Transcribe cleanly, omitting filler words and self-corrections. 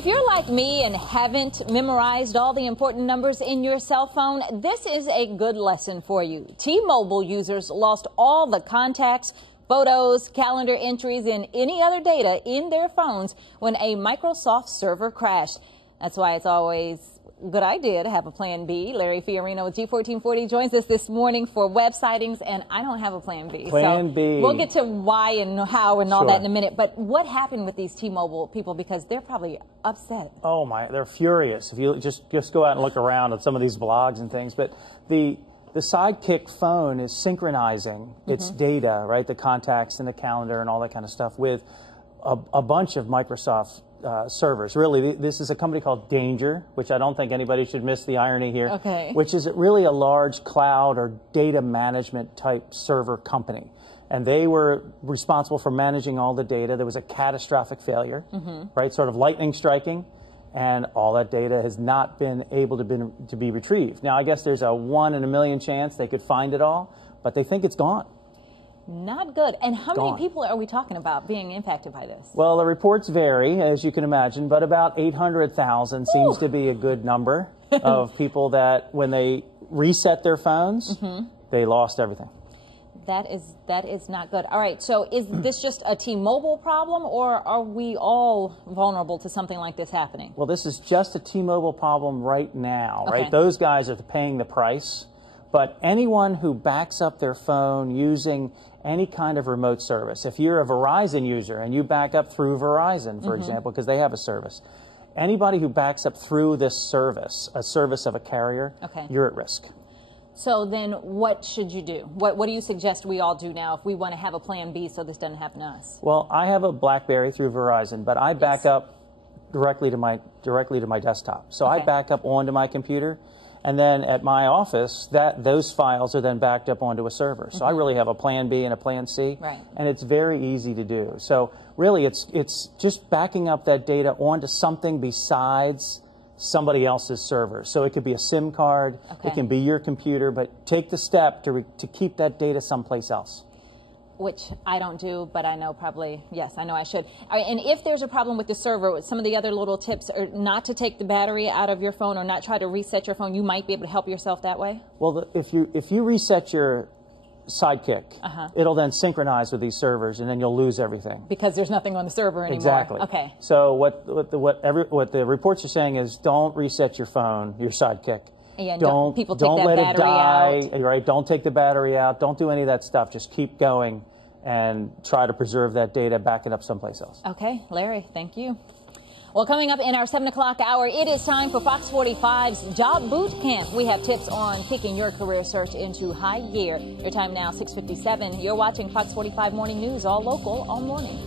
If you're like me and haven't memorized all the important numbers in your cell phone, this is a good lesson for you. T-Mobile users lost all the contacts, photos, calendar entries, and any other data in their phones when a Microsoft server crashed. That's why it's always a good idea to have a plan B. Larry Fiorino with G1440 joins us this morning for web sightings, and I don't have a plan B. Plan B. We'll get to why and how and all that in a minute. But what happened with these T-Mobile people? Because they're probably upset. Oh my, they're furious. If you just go out and look around at some of these blogs and things. But the Sidekick phone is synchronizing its data, right, the contacts and the calendar and all that kind of stuff with a bunch of Microsoft servers. Really, this is a company called Danger, which I don't think anybody should miss the irony here, which is really a large cloud or data management type server company. And they were responsible for managing all the data. There was a catastrophic failure, right, sort of lightning striking, and all that data has not been able to be retrieved. Now, I guess there's a 1 in a million chance they could find it all, but they think it's gone. Not good. And how many people are we talking about being impacted by this? Well, the reports vary, as you can imagine, but about 800,000 seems to be a good number of people that when they reset their phones, they lost everything. That is not good. All right, so is this just a T-Mobile problem, or are we all vulnerable to something like this happening? Well, this is just a T-Mobile problem right now, right? Those guys are paying the price. But anyone who backs up their phone using any kind of remote service, if you're a Verizon user and you back up through Verizon, for example, because they have a service, anybody who backs up through this service, a service of a carrier, you're at risk. So then what should you do? What do you suggest we all do now if we want to have a plan B so this doesn't happen to us? Well, I have a BlackBerry through Verizon, but I back up directly to my desktop. So I back up onto my computer. And then at my office, those files are then backed up onto a server. So I really have a plan B and a plan C, and it's very easy to do. So really, it's just backing up that data onto something besides somebody else's server. So it could be a SIM card, it can be your computer, but take the step to keep that data someplace else. Which I don't do, but I know probably, yes, I know I should. All right, and if there's a problem with the server, some of the other little tips are not to take the battery out of your phone or not try to reset your phone. You might be able to help yourself that way? Well, if you reset your Sidekick, it'll then synchronize with these servers, and then you'll lose everything. Because there's nothing on the server anymore. Exactly. Okay. So what the reports are saying is don't reset your phone, your Sidekick. Yeah, don't let it die. Right? Don't take the battery out. Don't do any of that stuff. Just keep going and try to preserve that data, back it up someplace else. Okay, Larry, thank you. Well, coming up in our 7 o'clock hour, it is time for Fox 45's Job Boot Camp. We have tips on kicking your career search into high gear. Your time now, 6:57. You're watching Fox 45 Morning News, all local, all morning.